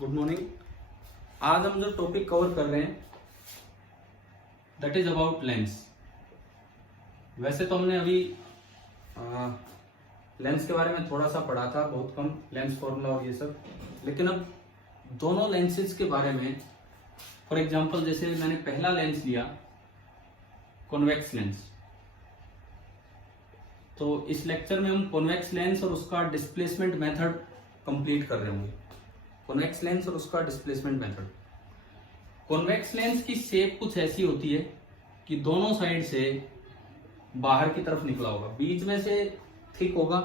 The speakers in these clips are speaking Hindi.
Good morning. आज हम जो टॉपिक कवर कर रहे हैं दैट इज अबाउट लेंस। वैसे तो हमने अभी लेंस के बारे में थोड़ा सा पढ़ा था, बहुत कम, लेंस फॉर्मूला और ये सब। लेकिन अब दोनों लेंसेज के बारे में, फॉर एग्जांपल जैसे मैंने पहला लेंस लिया कॉन्वेक्स लेंस, तो इस लेक्चर में हम कॉन्वेक्स लेंस और उसका डिस्प्लेसमेंट मेथड कंप्लीट कर रहे होंगे। कॉन्वेक्स लेंस और उसका डिस्प्लेसमेंट मेथड। कॉन्वेक्स लेंस की शेप कुछ ऐसी होती है कि दोनों साइड से बाहर की तरफ निकला होगा, बीच में से थिक होगा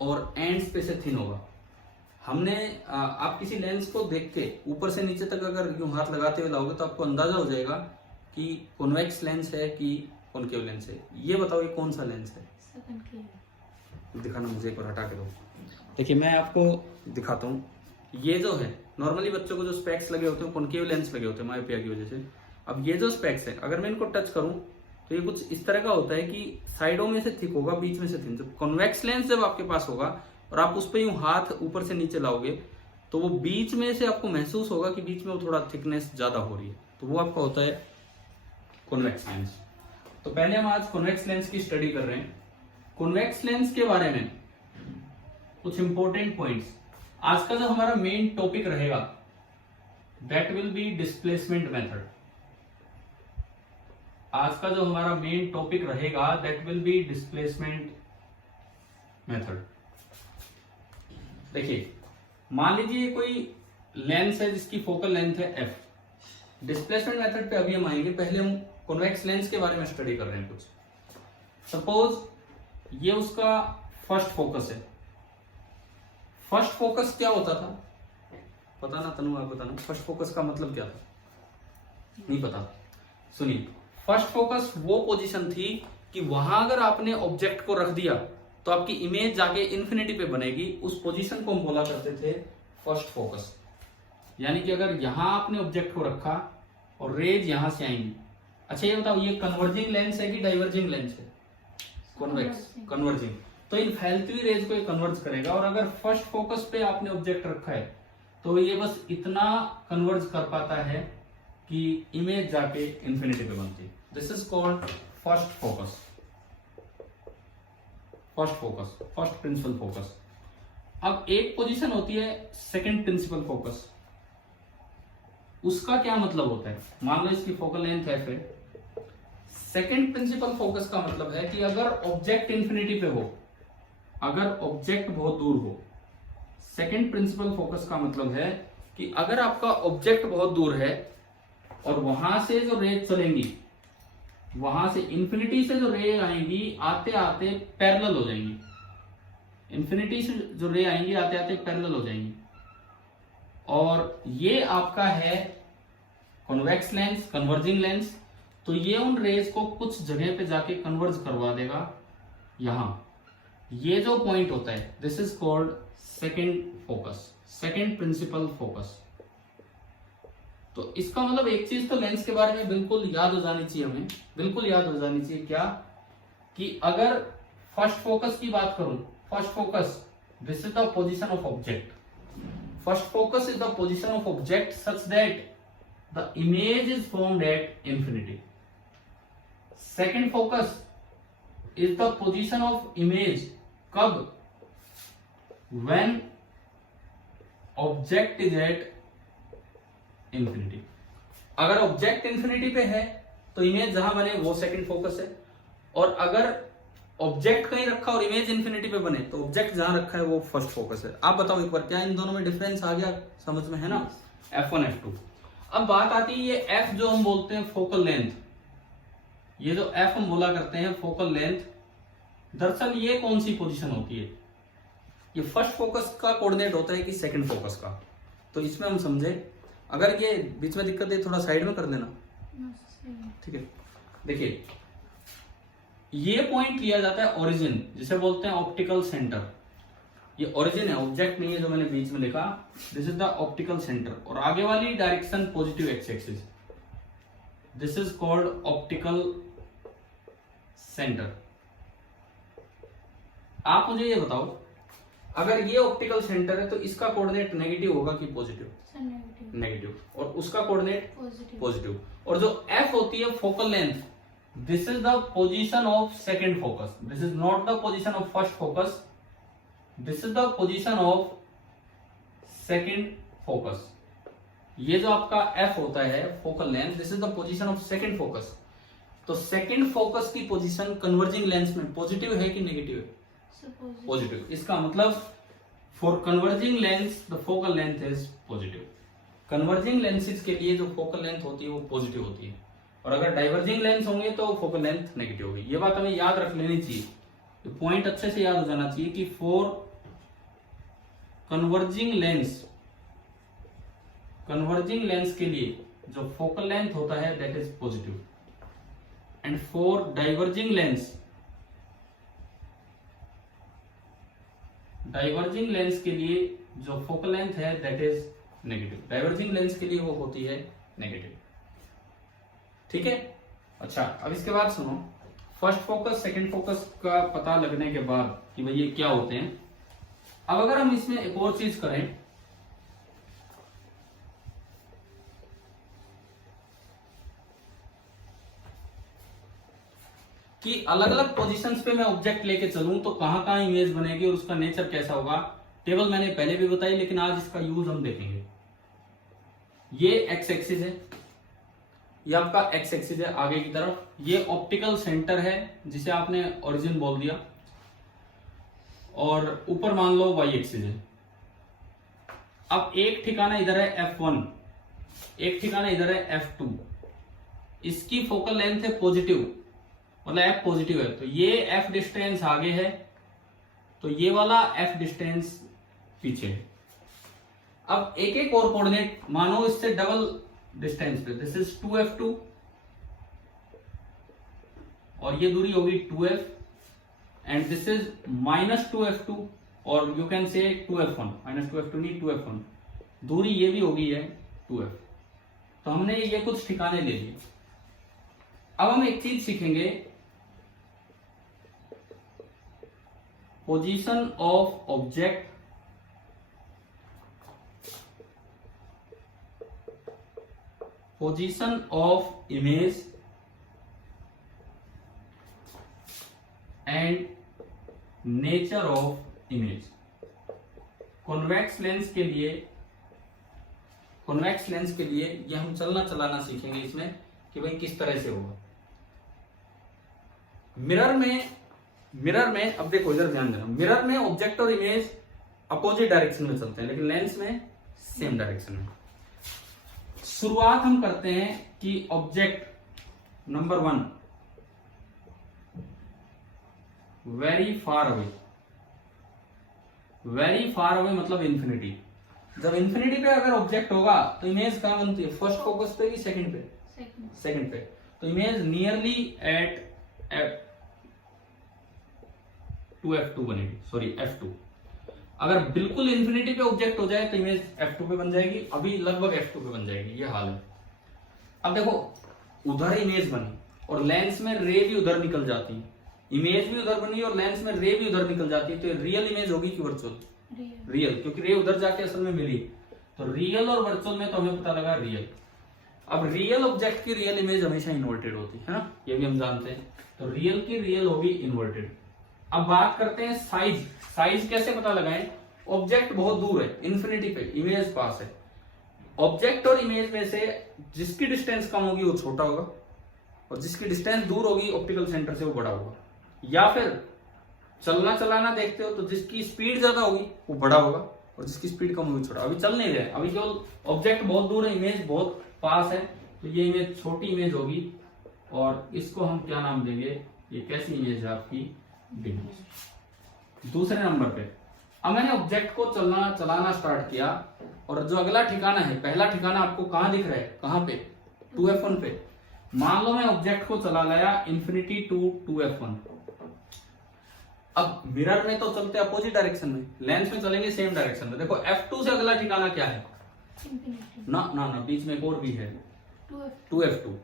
और एंड्स पे से थिन होगा। हमने आप किसी लेंस को देख के ऊपर से नीचे तक अगर यूं हाथ लगाते हुए लाओगे तो आपको अंदाजा हो जाएगा कि कॉन्वेक्स लेंस है कि कॉनकेव लेंस है। ये बताओ ये कौन सा लेंस है? दिखाना मुझे एक बार, हटा के दो। देखिए मैं आपको दिखाता हूँ। ये जो है नॉर्मली बच्चों को जो स्पेक्स लगे होते हैं कॉनकेव लेंस लगे होते हैं मायोपिया की वजह से। अब ये जो स्पेक्स है अगर मैं इनको टच करूं तो ये कुछ इस तरह का होता है कि साइडों में से थिक होगा, बीच में से थिन। जब कॉन्वेक्स लेंस जब आपके पास होगा और आप उस पर यूं हाथ ऊपर से नीचे लाओगे तो वो बीच में से आपको महसूस होगा कि बीच में वो थोड़ा थिकनेस ज्यादा हो रही है, तो वो आपका होता है कॉन्वेक्स लेंस। तो पहले हम आज कॉन्वेक्स लेंस की स्टडी कर रहे हैं। कॉन्वेक्स लेंस के बारे में कुछ इंपॉर्टेंट पॉइंट्स। आज का जो हमारा मेन टॉपिक रहेगा that will be displacement method. आज का जो हमारा मेन टॉपिक रहेगा that will be displacement method. देखिए मान लीजिए कोई लेंस है जिसकी फोकल लेंथ है f। डिस्प्लेसमेंट मेथड पे अभी हम आएंगे, पहले हम कॉन्वेक्स लेंस के बारे में स्टडी कर रहे हैं कुछ। सपोज ये उसका फर्स्ट फोकस है। फर्स्ट फोकस क्या होता था पता ना? तनु आप बताना, फर्स्ट फोकस का मतलब क्या था? नहीं पता? सुनिए, फर्स्ट फोकस वो पोजीशन थी कि वहां अगर आपने ऑब्जेक्ट को रख दिया तो आपकी इमेज जाके इन्फिनिटी पे बनेगी। उस पोजीशन को हम बोला करते थे फर्स्ट फोकस। यानी कि अगर यहां आपने ऑब्जेक्ट को रखा और रेज यहां से आएंगी। अच्छा ये बताओ ये कन्वर्जिंग लेंस है कि डाइवर्जिंग लेंस है? Convex, converging. तो इन फैलती हुई रेज को ये कन्वर्ज करेगा। और अगर फर्स्ट फोकस पे आपने ऑब्जेक्ट रखा है तो ये बस इतना कन्वर्ज कर पाता है कि इमेज जाके इंफिनिटी पे बनती है। This is called first focus. First focus, first principle focus. अब एक पोजीशन होती है सेकंड प्रिंसिपल फोकस। उसका क्या मतलब होता है? मान लो इसकी फोकल लेंथ एफ है। सेकंड प्रिंसिपल फोकस का मतलब है कि अगर ऑब्जेक्ट इंफिनिटी पे हो, अगर ऑब्जेक्ट बहुत दूर हो। सेकंड प्रिंसिपल फोकस का मतलब है कि अगर आपका ऑब्जेक्ट बहुत दूर है और वहां से जो रे चलेंगी, वहां से इंफिनिटी से जो रे आएंगी आते आते पैरेलल हो जाएंगी। इंफिनिटी से जो रे आएंगी आते आते पैरेलल हो जाएंगी। और ये आपका है कॉन्वेक्स लेंस, कन्वर्जिंग लेंस। तो ये उन रेज को कुछ जगह पे जाके कन्वर्ज करवा देगा। यहां ये जो पॉइंट होता है this is called second focus, second principal focus. तो इसका मतलब एक चीज तो लेंस के बारे में बिल्कुल याद हो जानी चाहिए, हमें बिल्कुल याद हो जानी चाहिए। क्या? कि अगर फर्स्ट फोकस की बात करूं, first focus this is the position of object. First focus is the position of object such that the image is formed at infinity. Second focus is the position of image कब? When object is at infinity. अगर ऑब्जेक्ट इंफिनिटी पे है तो इमेज जहां बने वो सेकंड फोकस है। और अगर ऑब्जेक्ट कहीं रखा और इमेज इंफिनिटी पे बने तो ऑब्जेक्ट जहां रखा है वो फर्स्ट फोकस है। आप बताओ एक बार, क्या इन दोनों में डिफरेंस आ गया समझ में? है ना? F1 F2। अब बात आती है ये F जो हम बोलते हैं फोकल लेंथ। ये जो F हम बोला करते हैं फोकल लेंथ, दरअसल ये कौन सी पोजीशन होती है? ये फर्स्ट फोकस का कोऑर्डिनेट होता है कि सेकंड फोकस का? तो इसमें हम समझे, अगर ये बीच में दिक्कत है थोड़ा साइड में कर देना, ठीक है? देखिए ये पॉइंट लिया जाता है ओरिजिन, जिसे बोलते हैं ऑप्टिकल सेंटर। ये ओरिजिन है, ऑब्जेक्ट नहीं है जो मैंने बीच में लिखा। This is the optical centre. और आगे वाली direction positive x axis, this is called optical centre. आप मुझे ये बताओ अगर ये ऑप्टिकल सेंटर है तो इसका कोऑर्डिनेट नेगेटिव होगा कि पॉजिटिव? नेगेटिव। और उसका कोऑर्डिनेट पॉजिटिव। और जो एफ होती है focal length, this is the position of second focus, this is not the position of first focus, this is the position of second focus. ये जो आपका एफ होता है focal length, this is the position of second focus. तो सेकंड फोकस की पोजीशन कन्वर्जिंग लेंस में पॉजिटिव है कि नेगेटिव है? पॉजिटिव। इसका मतलब for converging lens the focal length is positive. Converging lenses के लिए जो फोकल लेंथ होती है वो पॉजिटिव होती है, और अगर डाइवर्जिंग लेंस होंगे तो फोकल लेंथ नेगेटिव होगी। ये बात हमें याद रख लेनी चाहिए, तो पॉइंट अच्छे से याद हो जाना चाहिए कि फॉर कन्वर्जिंग लेंस के लिए जो फोकल लेंथ होता है that is positive, and for diverging lens के लिए जो फोकल लेंथ है that is negative. Diverging lens के लिए वो होती है नेगेटिव। ठीक है। अच्छा, अब इसके बाद सुनो, फर्स्ट फोकस सेकंड फोकस का पता लगने के बाद कि भाई ये क्या होते हैं, अब अगर हम इसमें एक और चीज करें कि अलग अलग पोजीशंस पे मैं ऑब्जेक्ट लेके चलूं तो कहां कहां इमेज बनेगी और उसका नेचर कैसा होगा। टेबल मैंने पहले भी बताई, लेकिन आज इसका यूज हम देखेंगे। ये एक्स एक्सिस है, ये आपका एक्स एक्सिस है आगे की तरफ, ये ऑप्टिकल सेंटर है जिसे आपने ओरिजिन बोल दिया, और ऊपर मान लो वाई एक्सिस है। अब एक ठिकाना इधर है F1, एक ठिकाना इधर है F2, इसकी फोकल लेंथ है पॉजिटिव, मतलब F पॉजिटिव है, तो ये F डिस्टेंस आगे है, तो ये वाला F डिस्टेंस पीछे है। अब एक एक और कोऑर्डिनेट मानो इससे डबल डिस्टेंस पे, दिस इज 2F2 और ये दूरी होगी 2F, and this is -2F2 और you can say 2F1, -2F2 नहीं 2F1, दूरी ये भी होगी है 2F। तो हमने ये कुछ ठिकाने ले लिए। अब हम एक चीज सीखेंगे, position of object position of image and nature of image. Convex lens के लिए ये हम चलना चलाना सीखेंगे इसमें कि भाई किस तरह से होगा। मिरर में अब देखो इधर ध्यान देना, मिरर में ऑब्जेक्ट और इमेज अपोजिट डायरेक्शन में चलते हैं, लेकिन लेंस में सेम डायरेक्शन में। शुरुआत हम करते हैं कि object number 1 very far away मतलब इंफिनिटी। जब इंफिनिटी पे अगर ऑब्जेक्ट होगा तो इमेज कहां बनती है, फर्स्ट फोकस पे कि सेकंड पे? सेकंड पे। तो इमेज नियरली एट 2F2 बनेगी, सॉरी F2। अगर बिल्कुल इंफिनिटी पे ऑब्जेक्ट हो जाए तो इमेज F2 पे बन जाएगी, अभी लगभग F2 पे बन जाएगी, ये हाल है। अब देखो उधर इमेज बनी और लेंस में रे भी उधर निकल जाती है, इमेज भी उधर बनी और लेंस में रे भी उधर निकल जाती है, तो रियल इमेज होगी कि वर्चुअल? रियल, क्योंकि रे उधर जाके असल में मिली। तो रियल और वर्चुअल में तो हमें पता लगा रियल। अब रियल ऑब्जेक्ट की रियल इमेज हमेशा इन्वर्टेड होती है ना, ये भी हम जानते हैं। तो रियल की रियल होगी इन्वर्टेड। अब बात करते हैं साइज कैसे पता लगाएं? ऑब्जेक्ट बहुत दूर है इंफिनिटी पे, इमेज पास है। ऑब्जेक्ट और इमेज में से जिसकी डिस्टेंस कम होगी वो छोटा होगा, और जिसकी डिस्टेंस दूर होगी ऑप्टिकल सेंटर से वो बड़ा होगा। या फिर चलना चलाना देखते हो तो जिसकी स्पीड ज्यादा होगी वो बड़ा होगा और जिसकी स्पीड कम होगी छोटा। अभी चल नहीं रहे, अभी केवल ऑब्जेक्ट बहुत दूर है, इमेज बहुत पास है, तो ये इमेज छोटी इमेज होगी और इसको हम क्या नाम देंगे? ये कैसी इमेज है आपकी? Big image. दूसरे नंबर पे अब मैंने ऑब्जेक्ट को चलाना स्टार्ट किया और जो अगला ठिकाना है, पहला ठिकाना आपको कहां दिख रहा है? कहां पे? 2F1 पे। मान लो मैं ऑब्जेक्ट को चला लाया इंफिनिटी टू 2F1। अब मिरर में तो चलते अपोजिट डायरेक्शन में, लेंस में चलेंगे सेम डायरेक्शन में। देखो F2 से अगला ठिकाना क्या है? ना बीच में एक और भी है 2F2।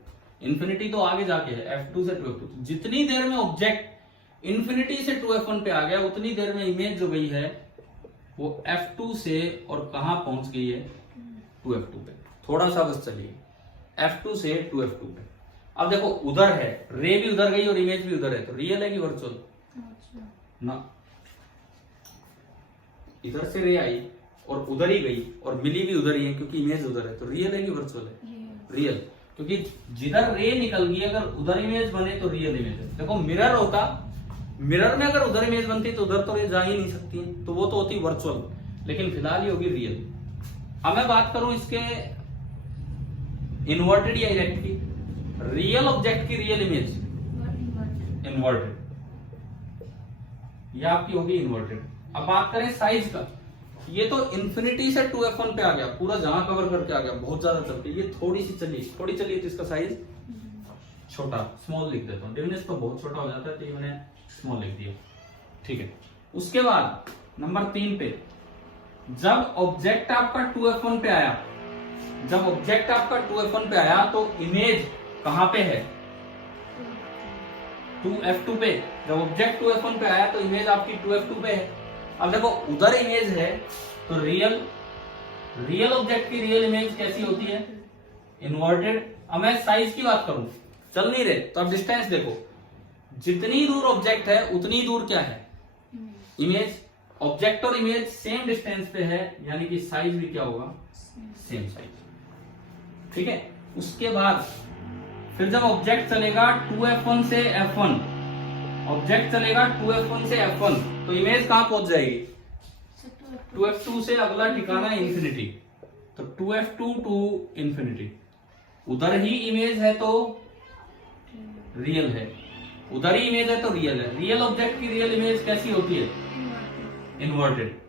इंफिनिटी तो आगे जाके है, F2 से 2F2। जितनी देर में ऑब्जेक्ट इंफिनिटी से 2F1 पे आ गया उतनी देर में इमेज जो गई है वो F2 से और कहां पहुंच गई है 2F2 पे। थोड़ा सा बस चलिए, F2 से 2F2 पे। अब देखो उधर है, रे भी उधर गई और इमेज भी उधर है, तो रियल है कि वर्चुअल ना। इधर से रे आई और उधर ही गई और मिली भी उधर ही है क्योंकि इमेज उधर है, तो रियल है कि वर्चुअल है? रियल, क्योंकि जिधर रे निकल गई अगर उधर इमेज बने तो रियल इमेज है। देखो मिरर होता, मिरर में अगर उधर इमेज बनती तो उधर तो रे जा ही नहीं सकती है, तो वो तो होती वर्चुअल, लेकिन फिलहाल ये होगी रियल। अब मैं बात करूं इसके इन्वर्टेड या इरेक्ट की, रियल ऑब्जेक्ट की रियल इमेज इन्वर्टेड, ये आपकी होगी इन्वर्टेड। अब बात करें साइज का, ये तो इन्फिनिटी से 2F1 पे आ गया, पूरा जहां कवर करके आ गया, बहुत ज्यादा चलती है। ये थोड़ी चली तो इसका साइज छोटा, स्मॉल लिख देता हूँ। डिफरेंस तो बहुत छोटा हो जाता है, तो ये मैंने स्मॉल लिख दिया, ठीक है। उसके बाद नंबर 3 पे, जब ऑब्जेक्ट आपका 2F1 पे आया, जब ऑब्जेक्ट आपका 2F1 पे आया तो इमेज कहां पे है? 2F2 पे। जब ऑब्जेक्ट 2F1 पे आया तो इमेज आपकी 2F2 पे है। अब देखो उधर इमेज है तो रियल ऑब्जेक्ट की रियल इमेज कैसी होती है? इन्वर्टेड। अब मैं साइज की बात करूं, चल नहीं रहे, तो अब डिस्टेंस देखो, जितनी दूर ऑब्जेक्ट है उतनी दूर क्या है? इमेज। ऑब्जेक्ट और इमेज सेम डिस्टेंस पे है, यानी कि साइज भी क्या होगा? सेम साइज, ठीक है। उसके बाद फिर जब ऑब्जेक्ट चलेगा 2F1 से F1, ऑब्जेक्ट चलेगा 2F1 से F1, तो इमेज कहां पहुंच जाएगी? 2F2 से अगला ठिकाना इन्फिनिटी, तो 2F2 टू इन्फिनिटी। उधर ही इमेज है तो रियल है, उधर ही इमेज है तो रियल है। रियल ऑब्जेक्ट की रियल इमेज कैसी होती है? इन्वर्टेड।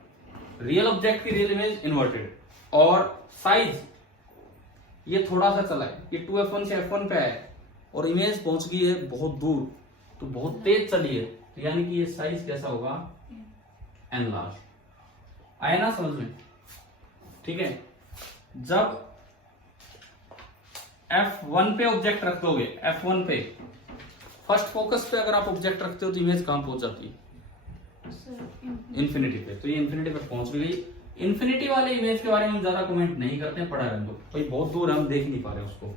रियल ऑब्जेक्ट की रियल इमेज इन्वर्टेड। और साइज, ये थोड़ा सा चला है, ये 2F1 से F1 पे है और इमेज पहुंच गई है बहुत दूर, तो बहुत तेज चली है, तो यानी कि ये साइज कैसा होगा? एनलार्ज। आया ना समझ में? ठीक है। जब F1 पे ऑब्जेक्ट रख दोगे, F1 पे फर्स्ट फोकस पे अगर आप ऑब्जेक्ट रखते हो तो इमेज कहां पहुंच जाती है? इन्फिनिटी पे। तो ये इन्फिनिटी पे पहुंच गई। इन्फिनिटी वाले इमेज के बारे में हम ज्यादा कमेंट नहीं करते हैं, पढ़ा रहे हैं, कोई बहुत दूर हम देख नहीं पा रहे उसको।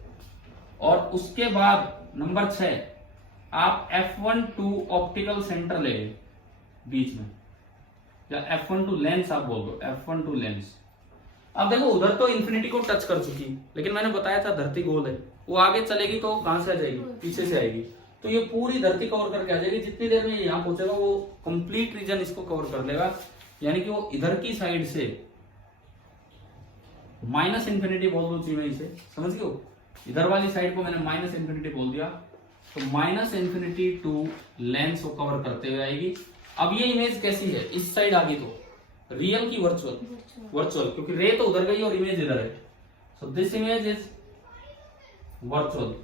और उसके बाद नंबर 6, आप F1 टू ऑप्टिकल सेंटर ले बीच में, या F1 टू लेंस आप बोल दो, F1 टू लेंस। अब देखो उधर तो इन्फिनिटी को टच कर चुकी, लेकिन मैंने बताया था धरती गोल है, वो आगे चलेगी तो कहां से आ जाएगी? पीछे से आएगी, तो ये पूरी धरती कवर करके आ जाएगी। जितनी देर में यहाँ पहुंचेगा वो कंप्लीट रीजन इसको कवर कर लेगा, यानी कि वो इधर की साइड से माइनस इन्फिनिटी बोल दो चाहिए इसे, समझ गए हो? इधर वाली साइड को मैंने माइनस इन्फिनिटी बोल दिया, तो माइनस इन्फिनिटी टू लेंस को कवर करते हुए आएगी। अब ये इमेज कैसी है? इस साइड आ गई तो रियल की वर्चुअल? वर्चुअल, क्योंकि रे तो उधर गई और इमेज इधर है, so this image is virtual.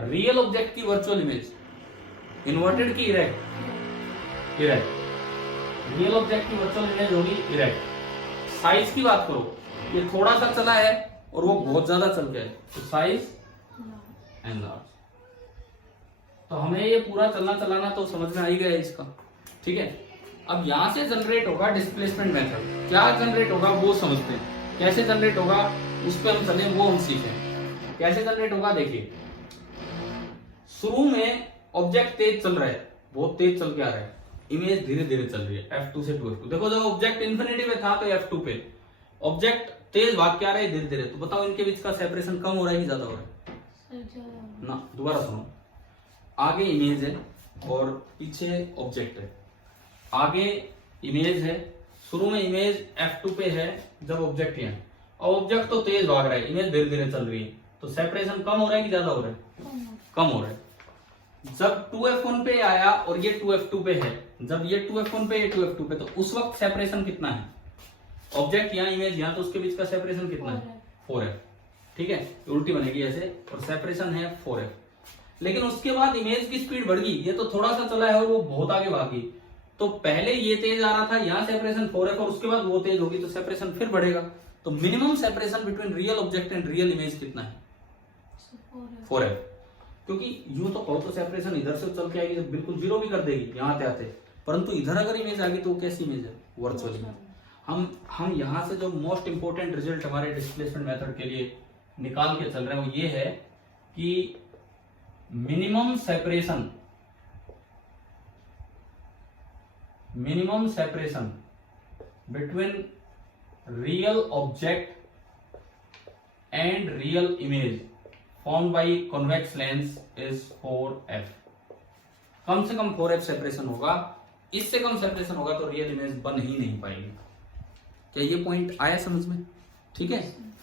Real object की वर्चुअल इमेज, इन्वर्टेड की इरेक्ट? इरेक्ट। रियल ऑब्जेक्ट की वर्चुअल इमेज होगी इरेक्ट। साइज की बात करो, ये थोड़ा सा चला है और वो बहुत ज्यादा चल गया है, तो साइज एनलार्ज। तो हमें ये पूरा चलना चलाना तो समझ में आ ही गया है इसका, ठीक है। अब यहां से जनरेट होगा डिस्प्लेसमेंट मेथड। क्या जनरेट होगा वो समझते हैं, कैसे जनरेट होगा उस पर हम चले, वो हम सीखें कैसे जनरेट होगा। देखिए शुरू में ऑब्जेक्ट तेज चल रहा है, बहुत तेज चल के आ रहा है, इमेज धीरे धीरे चल रही है F2 से 2F2। देखो जब ऑब्जेक्ट इन्फिनिटी पे था तो F2 पे, ऑब्जेक्ट तेज भाग के आ रहा है धीरे धीरे, तो बताओ इनके बीच का सेपरेशन कम हो रहा है कि ज्यादा हो रहा है? ना, दोबारा सुनो, आगे इमेज है और पीछे ऑब्जेक्ट है। आगे इमेज है, शुरू में इमेज F2 पे है जब ऑब्जेक्ट यहाँ, और ऑब्जेक्ट तो तेज भाग रहा है, इमेज धीरे धीरे चल रही है, तो सेपरेशन कम हो रहा है कि ज्यादा हो रहा है? कम हो रहा है। जब 2F1 पे आया और ये 2F2 पे है, जब ये 2F1 पे ये 2F2 पे, तो उस वक्त सेपरेशन कितना है? ऑब्जेक्ट यहाँ इमेज यहाँ, तो उसके बीच का सेपरेशन कितना है? 4F, ठीक है। उल्टी बनेगी ऐसे, और सेपरेशन है 4F। लेकिन उसके बाद इमेज की स्पीड बढ़ गई, ये तो थोड़ा सा चला है और वो बहुत आगे भागी, तो पहले ये तेज आ रहा था, यहाँ सेपरेशन 4F, और उसके बाद वो तेज होगी तो सेपरेशन फिर बढ़ेगा। तो minimum separation between real object and real image कितना है? 4F। क्योंकि यूं तो कहो तो सेपरेशन इधर से चल के आएगी तो बिल्कुल जीरो भी कर देगी यहाँ आते आते, परंतु इधर अगर इमेज आ गई तो कैसी इमेज है? Virtual image. हम यहाँ से जो मोस्ट इंपोर्टेंट रिजल्ट हमारे डिस्प्लेसमेंट मेथड के लिए निकाल के चल रहे हैं वो ये है कि minimum separation between real object and real image formed by convex lens is 4f। कम से कम 4f सेपरेशन होगा, इससे कम सेपरेशन होगा तो रियल इमेज बन ही नहीं पाएगी। क्या ये पॉइंट आया समझ में? ठीक है,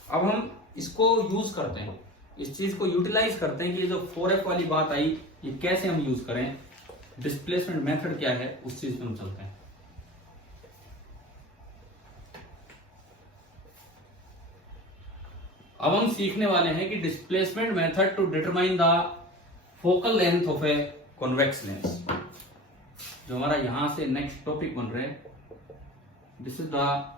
अब हम इसको यूज करते हैं, इस चीज को यूटिलाइज करते हैं कि ये जो 4f वाली बात आई ये कैसे हम यूज करें, डिस्प्लेसमेंट मेथड क्या है उस चीज पे हम चलते हैं। अब हम सीखने वाले हैं कि displacement method to determine the focal length of a convex lens. जो हमारा यहां से नेक्स्ट टॉपिक बन रहा है, this is the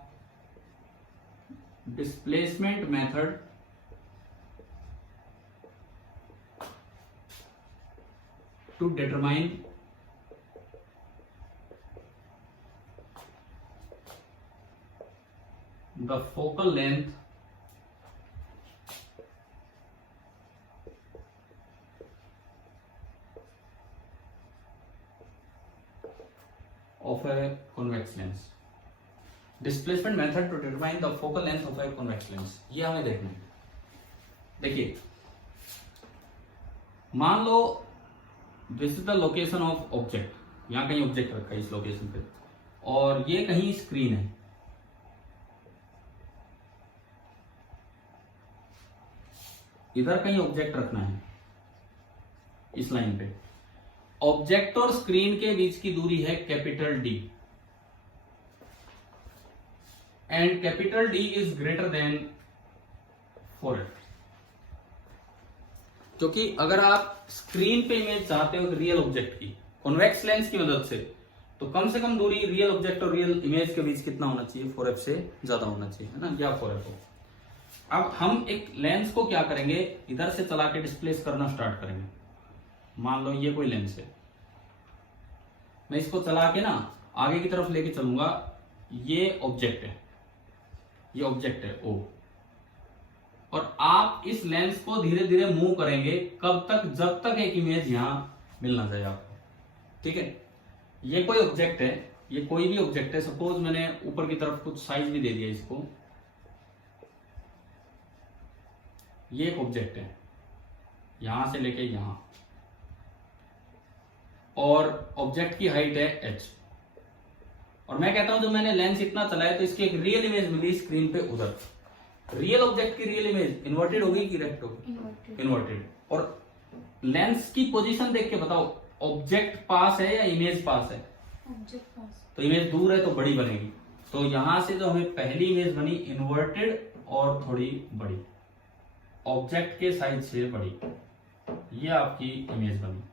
displacement method to determine the focal length of a convex lens। Displacement method to determine the focal length of a convex lens, ये हमें देखना है। देखिए, मान लो this is the location of object, यहां कहीं ऑब्जेक्ट रखा है इस लोकेशन पे, और ये कहीं स्क्रीन है। इधर कहीं ऑब्जेक्ट रखना है इस लाइन पे। ऑब्जेक्ट और स्क्रीन के बीच की दूरी है capital D, and capital D is greater than 4f। क्योंकि अगर आप स्क्रीन पे इमेज चाहते हो रियल ऑब्जेक्ट की कॉन्वेक्स लेंस की मदद से, तो कम से कम दूरी रियल ऑब्जेक्ट और रियल इमेज के बीच कितना होना चाहिए? 4f से ज्यादा होना चाहिए, है ना, या 4f हो। अब हम एक लेंस को क्या करेंगे, इधर से चला के डिस्प्लेस करना स्टार्ट करेंगे। मान लो ये कोई लेंस है, मैं इसको चला के ना आगे की तरफ लेके चलूंगा, ये ऑब्जेक्ट है, ये ऑब्जेक्ट है O, और आप इस लेंस को धीरे धीरे मूव करेंगे, कब तक? जब तक एक इमेज यहां मिल ना जाए आपको। ठीक है, ये कोई ऑब्जेक्ट है, ये कोई भी ऑब्जेक्ट है, सपोज मैंने ऊपर की तरफ कुछ साइज भी दे दिया इसको, ये एक ऑब्जेक्ट है यहां से लेके यहां, और ऑब्जेक्ट की हाइट है h, और मैं कहता हूं जब मैंने लेंस इतना चलाया तो इसकी एक रियल इमेज मिली स्क्रीन पे उधर। रियल ऑब्जेक्ट की रियल इमेज इन्वर्टेड होगी कि रेक्ट होगी? इन्वर्टेड। और लेंस की पोजीशन देख के बताओ, ऑब्जेक्ट पास है या इमेज पास है? ऑब्जेक्ट पास। तो इमेज दूर है तो बड़ी बनेगी। तो यहां से जो हमें पहली इमेज बनी इन्वर्टेड और थोड़ी बड़ी, ऑब्जेक्ट के साइज से बड़ी, ये आपकी इमेज बनी।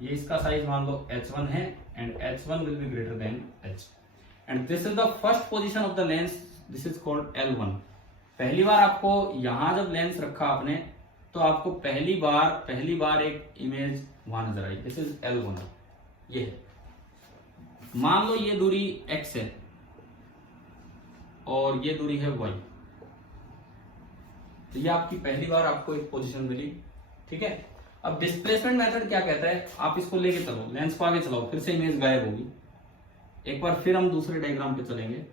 ये इसका साइज मान लो h1 है, and h1 will be greater than h, and this is the first position of the lens, this is called L1। पहली बार आपको यहां जब लेंस रखा आपने, तो आपको पहली बार एक इमेज वहां नजर आई, दिस इज L1। ये है, मान लो ये दूरी x है और ये दूरी है y, तो ये आपकी पहली बार आपको एक पोजीशन मिली। ठीक है, अब डिस्प्लेसमेंट मेथड क्या कहता है, आप इसको लेके चलो, लेंस को आगे चलाओ, फिर से इमेज गायब होगी। एक बार फिर हम दूसरे डायग्राम पे चलेंगे।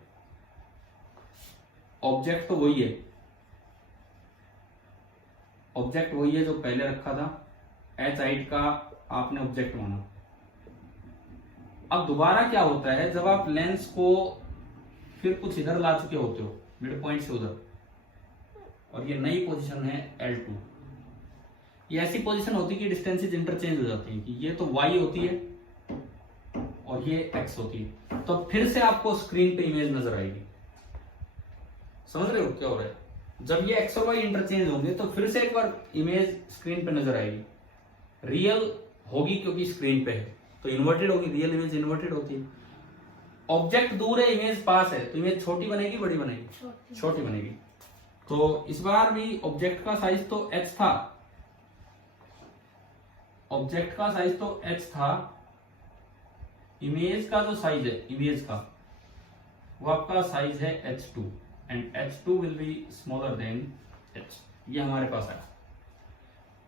ऑब्जेक्ट तो वही है, ऑब्जेक्ट वही है जो पहले रखा था, h हाइट का आपने ऑब्जेक्ट माना। अब दोबारा क्या होता है, जब आप लेंस को फिर कुछ इधर ला चुके होते हो, मिड पॉइंट से उधर, और ये नई पोजीशन है L2। ये ऐसी पोजीशन होती है कि डिस्टेंसेस इंटरचेंज हो जाती हैं, कि ये तो y होती है और ये x होती है, तो फिर से आपको स्क्रीन पे इमेज नजर आएगी। समझ रहे हो क्या हो रहा है? जब ये x और y इंटरचेंज होंगे तो फिर से एक बार इमेज स्क्रीन पे नजर आएगी, रियल होगी क्योंकि स्क्रीन पे है, तो इन्वर्टेड होगी, रियल इमेज इन्वर्टेड होती है। ऑब्जेक्ट दूर है, इमेज पास है, तो इमेज छोटी बनेगी बड़ी बनेगी? छोटी बनेगी। तो इस बार भी ऑब्जेक्ट का साइज तो h था, ऑब्जेक्ट का साइज तो h था, इमेज का जो साइज है इमेज का वो आपका साइज है h2 and h2 will be smaller than h। ये हमारे पास है।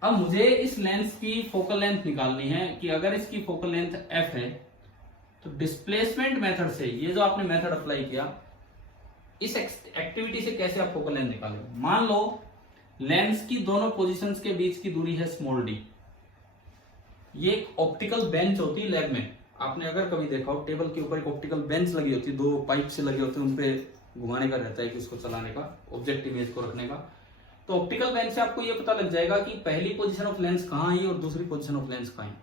अब मुझे इस लेंस की फोकल लेंथ निकालनी है कि अगर इसकी फोकल लेंथ f है तो डिस्प्लेसमेंट मेथड से, ये जो आपने मेथड अप्लाई किया, इस एक्टिविटी से कैसे आप फोकल लेंथ निकालेंगे। मान लो लेंस की दोनों पोजीशंस के बीच की दूरी है स्मॉल डी। ये एक ऑप्टिकल बेंच होती है लैब में, आपने अगर कभी देखा हो टेबल के ऊपर एक ऑप्टिकल बेंच लगी होती है, दो पाइप से लगे होते हैं, उनपे घुमाने का रहता है कि उसको चलाने का, ऑब्जेक्ट इमेज को रखने का। तो ऑप्टिकल बेंच से आपको ये पता लग जाएगा कि पहली पोजीशन ऑफ लेंस कहाँ है और दूसरी पोजीशन ऑफ लेंस कहाँ है,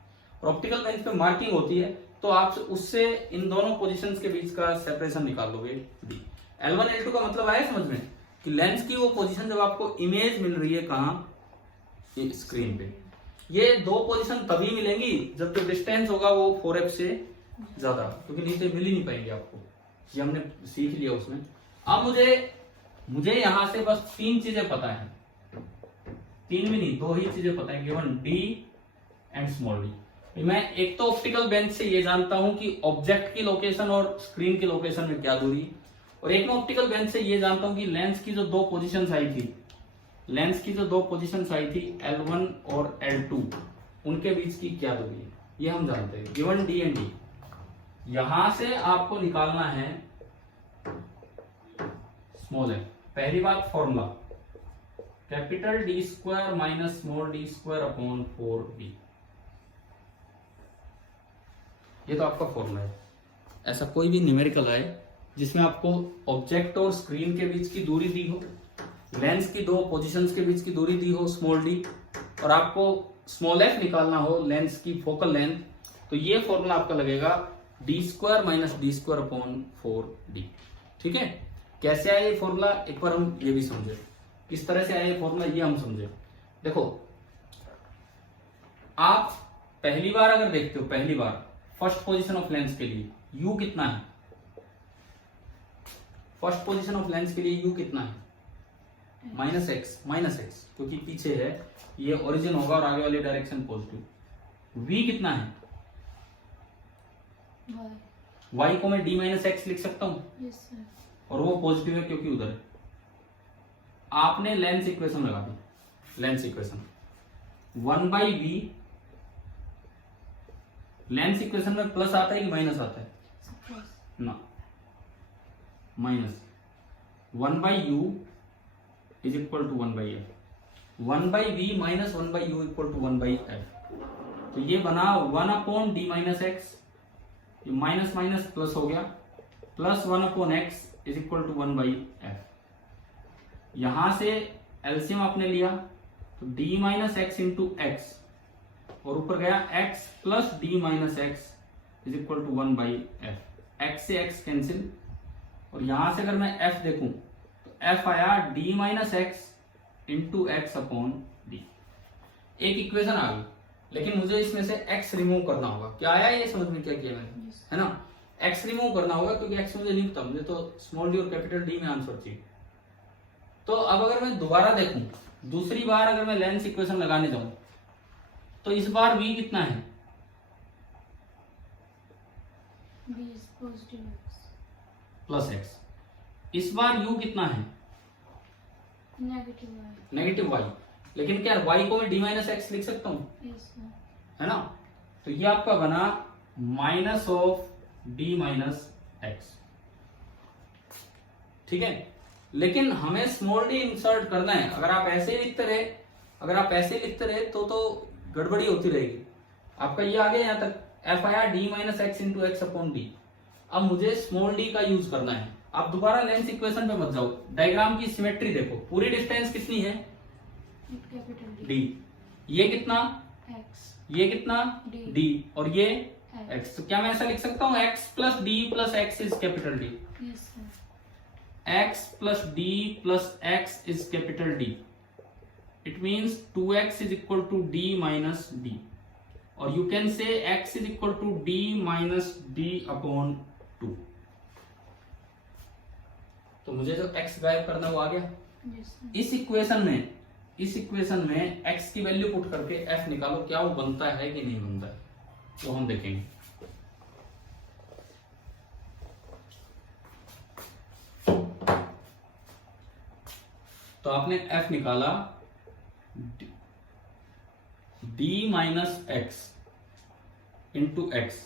और ऑप्टिकल बेंच पे मार्किंग होती है, तो आप उससे इन दोनों पोजीशंस के बीच का सेपरेशन निकाल लोगे डी। L1 L2 का मतलब आया समझ में कि लेंस की वो पोजीशन जब आपको इमेज मिल रही है कहाँ, ये स्क्रीन पे। ये दो पोजीशन तभी मिलेंगी जब तक डिस्टेंस होगा वो 4f से ज्यादा, क्योंकि नीचे मिल ही नहीं पाएंगे आपको, ये हमने सीख लिया उसमें। अब मुझे यहां से बस तीन चीजें पता है, तीन भी नहीं, दो ही चीजें पता है, given D and small D. मैं एक तो ऑप्टिकल बेंच से ये जानता हूं कि ऑब्जेक्ट की लोकेशन और स्क्रीन की लोकेशन में क्या दूरी, और एक मैं ऑप्टिकल बेंच से ये जानता हूं कि लेंस की जो दो पोजीशंस आई थी, लेंस की जो दो पोजीशंस आई थी L1 और L2, उनके बीच की क्या दूरी है, ये हम जानते हैं, गिवन डी एंड डी। यहां से आपको निकालना है स्मॉल है। पहली बात formula, capital D square minus small D square upon 4b, ये तो आपका फॉर्मूला है। ऐसा कोई भी न्यूमेरिकल है जिसमें आपको ऑब्जेक्ट और स्क्रीन के बीच की दूरी दी हो, लेंस की दो पोजीशंस के बीच की दूरी दी हो स्मॉल डी, और आपको स्मॉल एफ निकालना हो लेंस की फोकल लेंथ, तो ये फॉर्मूला आपका लगेगा D square minus D square upon 4d। ठीक है, कैसे आया ये फॉर्मूला, एक बार हम ये भी समझे, किस तरह से आया ये फॉर्मूला ये हम समझे। देखो, आप पहली बार अगर देखते हो, पहली बार फर्स्ट पोजीशन ऑफ लेंस के लिए u कितना है, फर्स्ट पोजीशन ऑफ लेंस के लिए u कितना है, माइनस एक्स, क्योंकि पीछे है, ये ओरिजिन होगा और आगे वाली डायरेक्शन पॉजिटिव। v कितना है, y को मैं d माइनस एक्स लिख सकता हूं, और वो पॉजिटिव है क्योंकि उधर है। आपने लेंस इक्वेशन लगा दी, lens equation 1/v, lens equation में प्लस आता है कि माइनस आता है ना, minus 1/u is equal to 1/f, 1/v minus 1/u equal to 1/f। तो ये बना 1/d minus x, minus minus plus हो गया, plus 1/x is equal to 1/f। यहां से एलसीएम आपने लिया तो d minus x into x, और ऊपर गया x plus d minus x is equal to 1/f। x से x कैंसिल, और यहां से अगर मैं f देखूं तो f आया d minus x into x upon D. एक इक्वेशन आ गई, लेकिन मुझे इसमें से x रिमूव करना होगा। क्या आया ये समझ में, क्या किया मैंने, है ना, x रिमूव करना होगा क्योंकि x मुझे नहीं पता, मुझे तो स्मॉल डी और कैपिटल डी में आंसर चाहिए। तो अब अगर मैं दोबारा देखूं, दूसरी बार अगर मैं लेंस इक्वेशन लगाने जाऊं, तो इस बार v कितना है, प्लस एक्स। इस बार u कितना है, नेगेटिव y। लेकिन क्या y को मैं d माइनस एक्स लिख सकता हूँ, है ना, तो ये आपका बना minus of d minus x. ठीक है, लेकिन हमें स्मॉल d इंसर्ट करना है। अगर आप ऐसे लिखते रहे तो गड़बड़ी होती रहेगी। आपका ये आ गया यहाँ तक, f आया d minus x into x upon D. अब मुझे स्मॉल d का यूज करना है। आप दोबारा लेंस इक्वेशन पे मत जाओ, डायग्राम की सिमेट्री देखो, पूरी डिस्टेंस कितनी है, d, ये कितना x, ये कितना d, और ये x। तो क्या मैं ऐसा लिख सकता हूँ, x plus D plus x is capital D, x plus D plus x is capital D. It means 2x is equal to d minus d, or you can say x is equal to d minus d upon 2। तो मुझे जो x गायब करना वो आ गया। इस इक्वेशन में x की वैल्यू पुट करके f निकालो, क्या वो बनता है कि नहीं बनता है, तो हम देखेंगे। तो आपने f निकाला d minus x into x,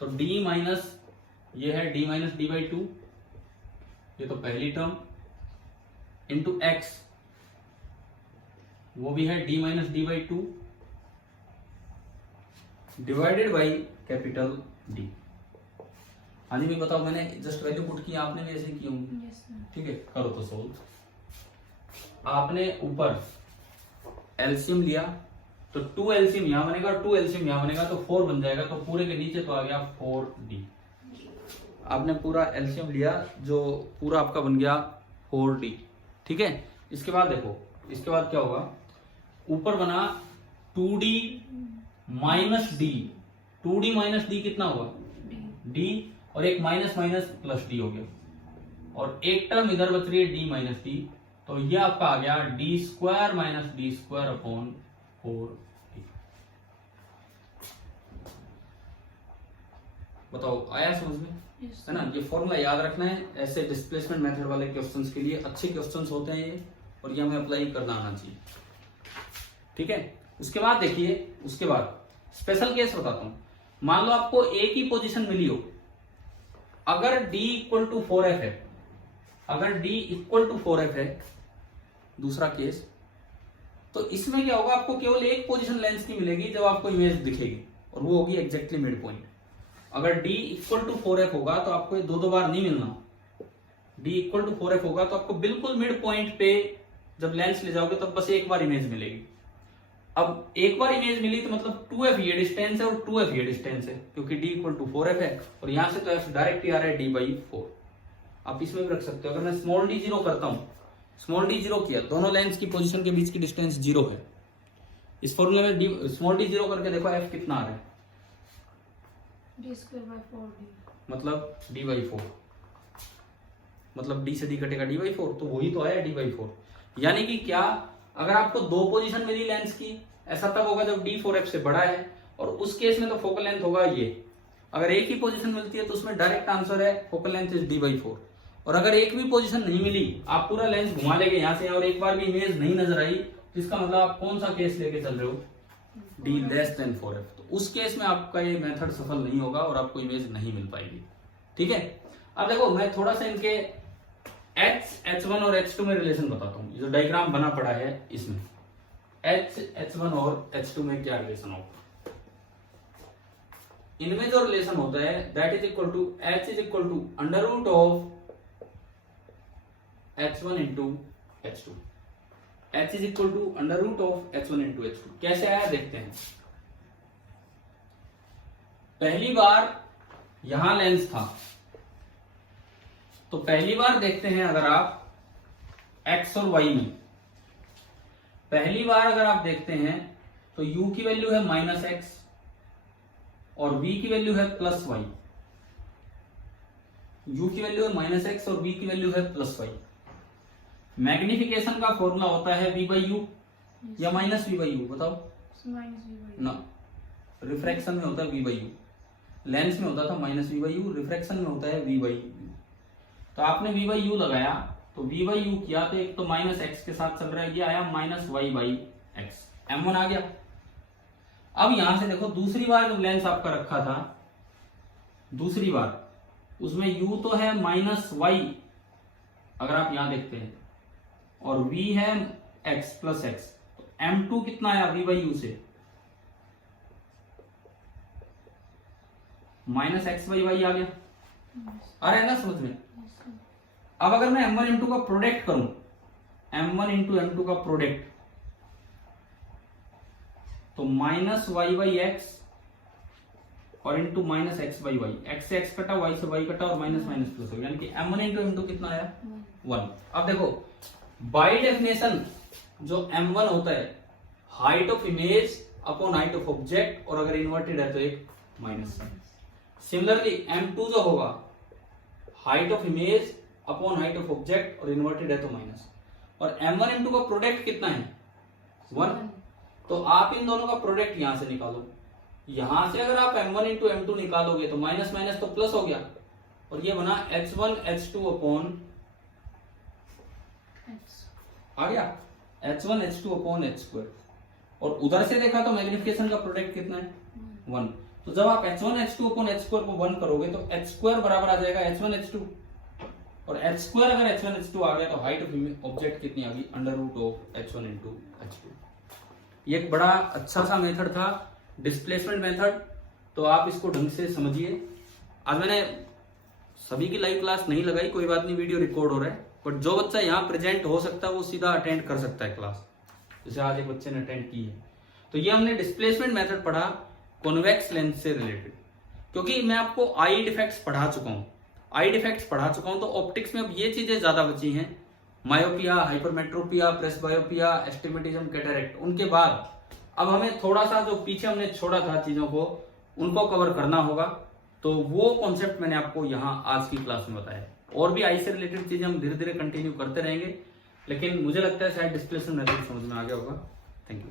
तो d माइनस ये है d minus D by two, ये तो पहली टर्म, इंटू एक्स वो भी है d minus D by two, divided by capital D। हाँ जी, भी बताओ, मैंने जस्ट वैल्यू पुट की, आपने भी ऐसे की होंगी। ठीक है, करो तो सोल्व। आपने ऊपर एलसीएम लिया तो 2 एलसीएम यहां बनेगा, 2 एलसीएम यहां बनेगा, तो 4 बन जाएगा, तो पूरे के नीचे तो आ गया 4D। आपने पूरा एलसीएम लिया जो पूरा आपका बन गया 4D। ठीक है, इसके बाद देखो, इसके बाद क्या होगा, ऊपर बना 2D minus D, 2D minus D कितना होगा D, और एक माइनस माइनस प्लस D हो गया, और एक टर्म इधर बच रही है D माइनस D, तो ये आपका आ गया D square minus D square upon 4D। बताओ आया समझ में? है ना, ये फॉर्मूला याद रखना है, ऐसे डिस्प्लेसमेंट मेथड वाले क्वेश्चंस के लिए अच्छे क्वेश्चंस होते हैं ये, और ये हमें अप्लाई करना आना चाहिए। ठीक है, उसके बाद देखिए, उसके बाद स्पेशल केस बताता हूं। मान लो आपको ए की पोजीशन मिली हो, अगर d इक्वल टू 4f है, अगर d इक्वल टू 4f है, दूसरा केस, तो इसमें क्या होगा, आपको केवल एक पोजीशन लेंस की मिलेगी जब आपको इमेज दिखेगी, और वो होगी एग्जैक्टली मिड पॉइंट। अगर d इक्वल टू 4f होगा तो आपको ये दो बार नहीं मिलना। d इक्वल टू 4f होगा तो आपको बिल्कुल मिड पॉइंट पे जब लेंस ले जाओगे तब बस एक बार इमेज मिलेगी। अब एक बार इमेज मिली तो मतलब 2f ये डिस्टेंस है और 2f ये डिस्टेंस है, क्योंकि d इक्वल टू 4f है, और यहां से तो f डायरेक्ट ही आ रहा है d बाई 4। आप इसमें भी रख सकते हो। अगर मैं स्मॉल d जीरो करता हूं, स्मॉल d जीरो किया, दोनों लेंस की पोजीशन के बीच की डिस्टेंस 0 है। इस फॉर्मूले में स्मॉल d जीरो करके देखो f कितना आ रहा है, d स्क्वायर बाय 4d, मतलब d बाई 4, मतलब d से d कटेगा d बाई 4, तो वही तो आया d बाई 4। यानी कि क्या, अगर आपको दो पोजीशन मिली लेंस की, ऐसा तब होगा जब d 4f से बड़ा है, और उस केस में तो फोकल लेंथ होगा ये। अगर एक ही पोजीशन मिलती है तो उसमें डायरेक्ट आंसर है focal length is d by 4। और अगर एक भी पोजीशन नहीं मिली, आप पूरा लेंस घुमा लेंगे यहाँ से, और एक बार भी इमेज नहीं नजर आई, तो इसका मतलब आप कौन सा केस लेके चल रहे हो, d लेस देन 4f। तो उस केस में आपका ये मेथड सफल नहीं होगा और आपको इमेज नहीं मिल पाएगी। ठीक है, अब देखो मैं थोड़ा सा इनके H1 और H2 में रिलेशन बताता हूँ। जो डायग्राम बना पड़ा है इसमें H1 और H2 में क्या रिलेशन होगा, इनमें जो रिलेशन होता है that is equal to H is equal to under root of H1 into H2, H is equal to under root of H1 into H2। कैसे आया देखते हैं। पहली बार यहां लेंस था, तो पहली बार देखते हैं अगर आप x और y में, पहली बार अगर आप देखते हैं तो u की वैल्यू है माइनस एक्स और v की वैल्यू है प्लस वाई। u की वैल्यू है माइनस एक्स और v की वैल्यू है प्लस वाई। मैग्निफिकेशन का फॉर्मूला होता है v बाई यू या माइनस v बाई यू, बताओ ना। रिफ्रैक्शन में होता है v बाई यू, लेंस में होता था minus v by you, refraction में होता है v बाई यू। तो आपने v बाई यू लगाया, तो v बाई यू किया तो एक तो माइनस एक्स के साथ चल रहा है, ये आया minus y by x, m1 आ गया। अब यहां से देखो, दूसरी बार जब लेंस आपका रखा था, दूसरी बार उसमें u तो है माइनस वाई, अगर आप यहां देखते हैं, और v है x प्लस एक्स, तो m2 कितना आया v बाई यू से, माइनस एक्स बाई वाई आ गया। आ रहा है ना समझ में। अब अगर मैं m1 m2 का प्रोडक्ट करूं, m1 इंटू m2 का प्रोडक्ट, तो माइनस वाई बाई एक्स और into minus x by y, x से एक्स कटा, वाई से वाई कटा, और माइनस माइनस प्लस हो गया, यानी कि m1 इंटू m2 कितना आया 1। अब देखो बाय डेफिनेशन जो m1 होता है height of image upon height of object, और अगर इन्वर्टेड है तो एक माइनस। सिमिलरली m2 जो होगा height of image upon height of object, और इन्वर्टेड है तो माइनस। और m1 m2 का प्रोडक्ट कितना है 1, तो आप इन दोनों का प्रोडक्ट यहां से निकालो। यहां से अगर आप m1 इंटू m2 निकालोगे तो माइनस माइनस तो प्लस हो गया, और ये बना h1 h2 अपॉन आ गया H1 H2 अपॉन H2, और उधर से देखा तो मैग्निफिकेशन का प्रोडक्ट कितना है 1। तो जब आप H1 H2 अपॉन H2 को 1 करोगे तो H2 बराबर आ जाएगा H1 H2, और H2 अगर H1 H2 आ गया तो हाइट ऑफ ऑब्जेक्ट कितनी आ गई under root of H1 into H2। ये एक बड़ा अच्छा सा मेथड था डिस्प्लेसमेंट मेथड, तो आप इसको ढंग से समझिए। आज मैंने सभी की लाइव क्लास नहीं लगाई, कोई बात नहीं, वीडियो रिकॉर्ड हो रहा है, बट जो बच्चा यहाँ प्रेजेंट हो सकता है वो सीधा अटेंड कर सकता है क्लास, जैसे आज एक बच्चे ने अटेंड की है। तो ये हमने डिस्प्लेसमेंट मेथड पढ़ा कॉन्वेक्स लेंस से रिलेटेड, क्योंकि मैं आपको आई डिफेक्ट्स पढ़ा चुका हूं, तो ऑप्टिक्स में अब ये चीजें ज्यादा बची हैं, मायोपिया, हाइपरमेट्रोपिया, प्रेसबायोपिया, एस्टिमेटिज्म, कैटरेक्ट। उनके बाद अब हमें थोड़ा सा जो पीछे हमने छोड़ा था चीजों को, उनको कवर करना होगा। तो वो कॉन्सेप्ट मैंने आपको यहाँ आज की क्लास में बताया। और भी आई से रिलेटेड चीजें हम धीरे धीरे कंटिन्यू करते रहेंगे, लेकिन मुझे लगता है शायद डिस्प्लेसमेंट मेथड समझ में आ गया होगा। Thank you.